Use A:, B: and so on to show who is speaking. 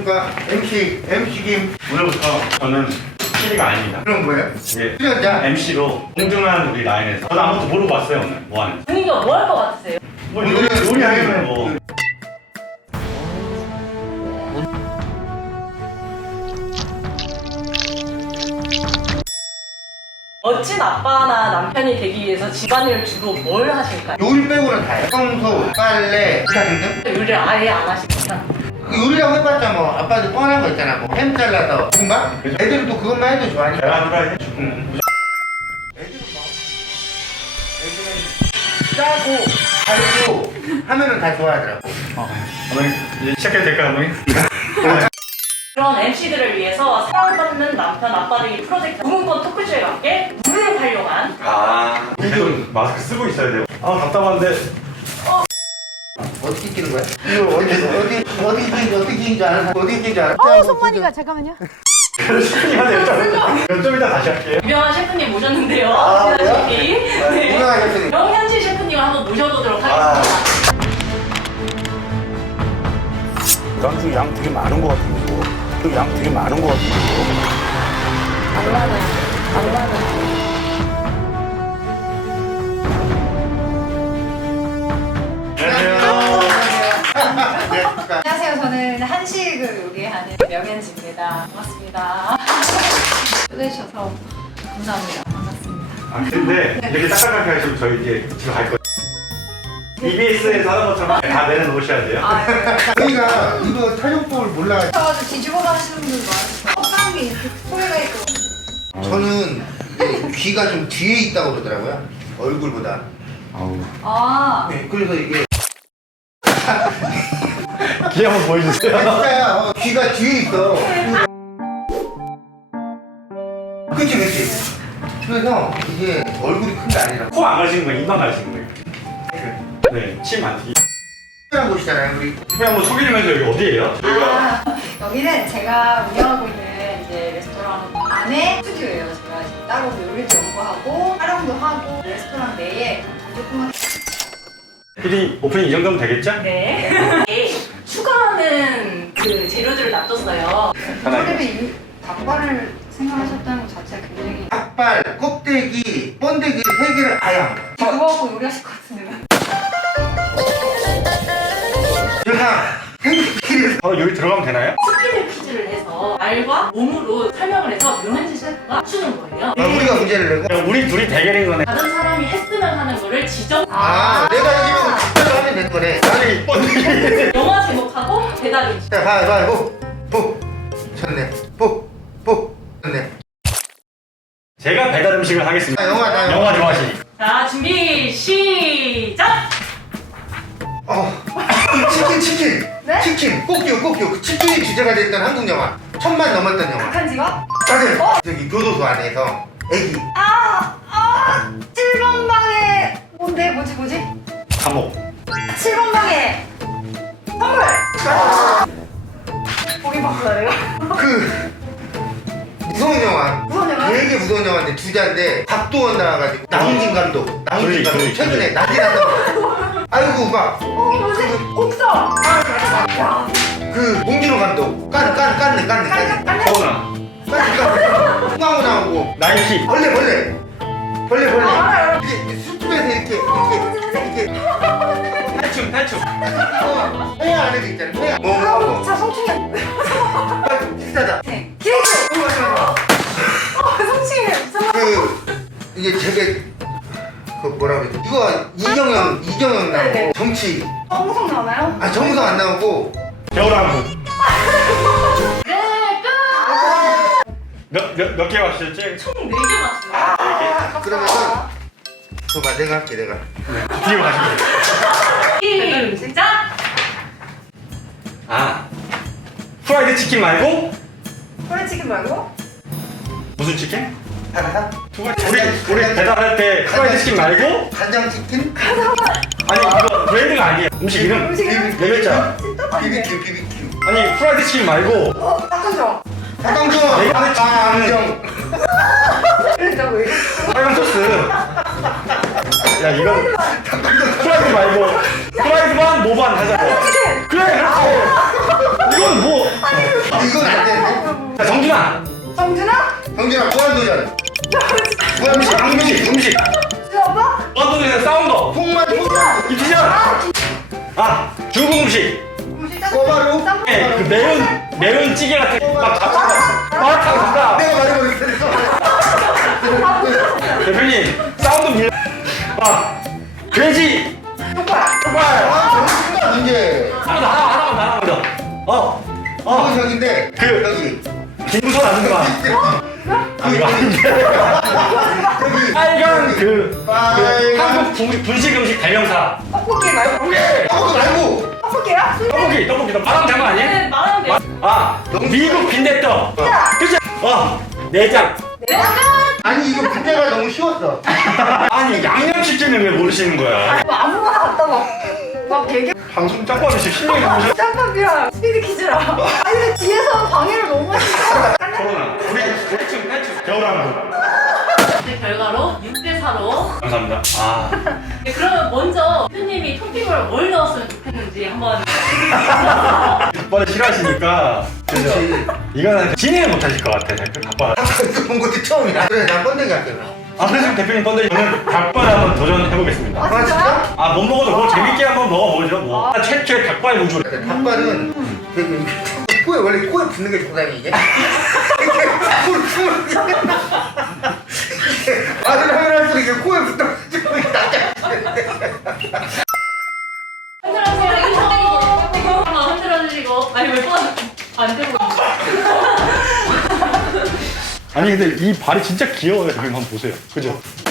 A: 안녕하십니까. MC 김.
B: 오늘부터 저는 PD가 아닙니다.
A: 그럼 뭐예요?
B: 예.
A: 출연자?
B: MC로 공정한 우리 라인에서. 저도 아무것도 모르고 왔어요, 오늘. 뭐 하는지.
C: 분위기가 뭐 할 것 같으세요?
B: 뭐
A: 오늘은
B: 요리 하겠네, 뭐.
C: 멋진 아빠나 남편이 되기 위해서 집안일을 주로 뭘 하실까요?
A: 요리 빼고는 다 해요. 청소, 빨래, 기타 등등.
C: 요리를 아예 안 하시니까.
A: 요리라고 해봤자 뭐 아빠도 뻔한 거 있잖아. 뭐 햄 잘라서 볶음밥?
B: 그죠?
A: 애들은 또 그것만 해도 좋아하니까.
B: 계란 후라이 해주고.
A: 애들은 뭐 애들은 짜고 달고 하면은 다 좋아하더라고.
B: 어머니, 이제 시작해도 될까요, 어머니?
C: 그런 MC들을 위해서 사랑받는 남편 아빠들이 프로젝트 무문권 토크쇼에 맞게 물을 활용한
B: 아. 우리도 마스크 쓰고 있어야 돼요. 아, 답답한데.
A: 어떻게 끼는 거야? 이거 어떻게 끼는 줄 알아? 어떻게 끼는 줄 알아?
D: 손만이가 잠깐만요.
B: 셰프님한테 좀 이따 다시 할게요.
C: 유명한 셰프님 모셨는데요.
A: 아, 뭐야?
C: 네.
A: 유명한 셰프님.
C: 명현지 셰프님을 한번 모셔보도록 하겠습니다.
E: 난 양 되게 많은 것 같은데 이거. 양 되게 많은 것 같은데 이거.
D: 안 많아요. 안 많아요. 안녕하세요. 저는 한식을 요리하는 명현지입니다. 반갑습니다. 초대해주셔서 감사합니다. 반갑습니다.
B: 아, 근데 이렇게 딱딱하게 하시면 저희 이제 집에 갈 거예요. EBS에서 하는 것처럼 다 내려놓으셔야 돼요.
D: 아,
A: 저희가 이거 촬영법을 몰라가지고
D: 저 뒤집어 가시는 분들 많아요. 헛간 게 이렇게 소리가 있고.
A: 저는 귀가 좀 뒤에 있다고 그러더라고요. 얼굴보다.
D: 아,
A: 네, 그래서 이게
B: 귀 한번 보여주세요.
A: 진짜야. 귀가 뒤에 있어. 그치. 그래서 이게 얼굴이 큰 게 아니라
B: 코 안 가시는 거예요? 입만 가시는 거예요? 네, 침 안 튀기.
A: 특별한 곳이잖아요. 우리
B: 셰프 한번 소개 좀 해줘요. 여기 어디예요?
D: 아, 여기는 제가 운영하고 있는 이제 레스토랑 안에 스튜디오예요. 제가 지금 따로 요리도 연구하고 촬영도 하고 레스토랑 내에 조그만
B: PD 오프닝 이 정도면 되겠죠?
C: 네. 추가하는 그 재료들을 놔뒀어요.
B: 편하게.
D: 소립의 닭발을 생각하셨다는 것 자체가 굉장히
A: 닭발, 껍데기, 번데기 3개를 아예 안 먹어요.
D: 그거 갖고 요리하실 것 같은데.
A: 제가 생기를
B: 여기 들어가면 되나요?
C: 스피드 퀴즈를 해서 말과 몸으로 설명을 해서 명현지 셰프가 맞추는 거예요.
A: 우리가 문제를 내고
B: 그냥 우리 둘이 대결인 거네.
C: 다른 사람이 했으면 하는 거를 지정.
A: 내가 이기면 특별로 하면 되는 거네.
B: 아니, 뻔히.
C: 영화 제목하고 대답이지.
A: 자, 가위바위보. 졌네. 졌네.
B: 제가 배달 음식을 하겠습니다.
A: 영화
B: 영화 좋아하시니까.
C: 자, 준비 시작.
A: 치킨.
D: 네?
A: 치킨. 꼭요. 그 치킨이 주제가 됐던 한국 영화. 1000만 넘었던 영화.
D: 북한 직업?
A: 다들 저기 교도소 안에서 애기.
D: 7번 방에 뭐지?
B: 감옥.
D: 7번 방에 선물! 보기 바쁘다 내가.
A: 그 무서운 영화.
D: 무서운 영화?
A: 되게 무서운 영화인데 주자인데 박도원 나와가지고 남훈진 감독.
B: 둘이.
A: 최근에 난리 났던 거. 아이고 막
D: 뭐지? 곡성! 야,
A: 그 봉준호 감독 깐네
B: 서운아.
A: 홍강호 나오고
B: 나이키.
A: 벌레
D: 알아요.
A: 이게 숲에서 이렇게
B: 탈춤.
A: 회안 해도 있잖아 회뭐
D: 자, 성충이
A: 비싸다
D: 기획수! 성충이
A: 그 이게 제게 그 뭐라 그러지 이거 이경영 나오고
D: 네네.
A: 정치
D: 홍성 나오나요?
A: 정우성 안 나오고
B: 겨울왕국.
C: 네, 끝.
B: 몇 개 맞추셨지?
C: 총 4개 맞추요.
A: 그러면은 그봐 내가 할게 내가
B: 뒤로 가시면 돼요.
C: 시작.
B: 프라이드 치킨 말고?
D: 프라이치킨 말고?
B: 무슨 치킨?
A: 하나
B: 우리 배달할 때 프라이드 치킨 말고?
A: 간장치킨
B: 아니 이거 브랜드가 아니에요. 음식 이름.
D: 음식 이름?
B: 네 글자.
A: BBQ
B: 아니 프라이드 치킨 말고
D: 닭강정.
A: 닭강정
B: 내가 하는
A: 닭강정
D: 그랬다고 이거?
B: 빨간 소스. 야 이건 프라이드 말고 프라이드만 모반 하자.
D: 치킨!
B: 그래 그렇지. 이건 뭐?
A: 무한도전. 무한도전.
B: 음식.
D: 오빠?
B: 어떤 싸운 거.
A: 폭만
B: 김치전. 아, 중국 음식.
A: 꼬바로.
B: 네, 그 매운 찌개 같은 막 잡채가.
A: 내가 말해버렸어.
B: 대표님, 사운드 밀. 아, 돼지. 족발.
A: 정신가 문제.
B: 하나만 더.
A: 이거 형인데
B: 그-
A: 여기
B: 김부선 아는 거. 아, 이거 아닌데. 빨간 한국 분식 음식 대명사.
D: 떡볶이 말고.
A: 아무도 말고
D: 떡볶이야?
B: 떡볶이. 너 말하면 장난 아니야?
C: 네, 말하면 돼.
B: 아, 미국 빈대떡. 그치? 내장.
A: 아니 이거 문제가 너무 쉬웠어.
B: 아니, 양념치킨을 왜 모르시는 거야?
D: 뭐 아무거나 갖다 막 되게
B: 방송 짬밥이시 신경이 나오셔.
D: 짬밥이랑 스피드 퀴즈랑. 아니 근데 뒤에서 방해를 너무 하시니까.
B: 코로나. 우리 해충. 겨울왕국.
C: 그 결과로 6대4로.
B: 감사합니다. 아.
C: 네, 그러면 먼저 대표님이 토핑을 뭘 넣었으면 좋겠는지 한번.
B: 닭발을 싫어하시니까.
A: 그렇지.
B: 이거는 진행을 못 하실 것 같아. 닭발.
A: 이거 본 것도 처음이야. 그래 난 번데기 할게.
B: 아, 그래서 대표님 건데 오늘 닭발 한번 도전해보겠습니다.
D: 아 진짜요?
B: 아, 못 먹어도 뭐 재밌게 한번 먹어보죠, 뭐. 최초의 닭발 우주.
A: 닭발은 되게 이렇게 코에 원래 코에 붙는 게 정상이 이게. 말을 하면 할수록 이게 코에 붙어가지고 이게 낫게.
C: 흔들어주시고. 한번 흔들어주시고. 아니, 왜 안 들고
B: 아니, 근데 이 발이 진짜 귀여워요. 대표님 한번 보세요. 그죠?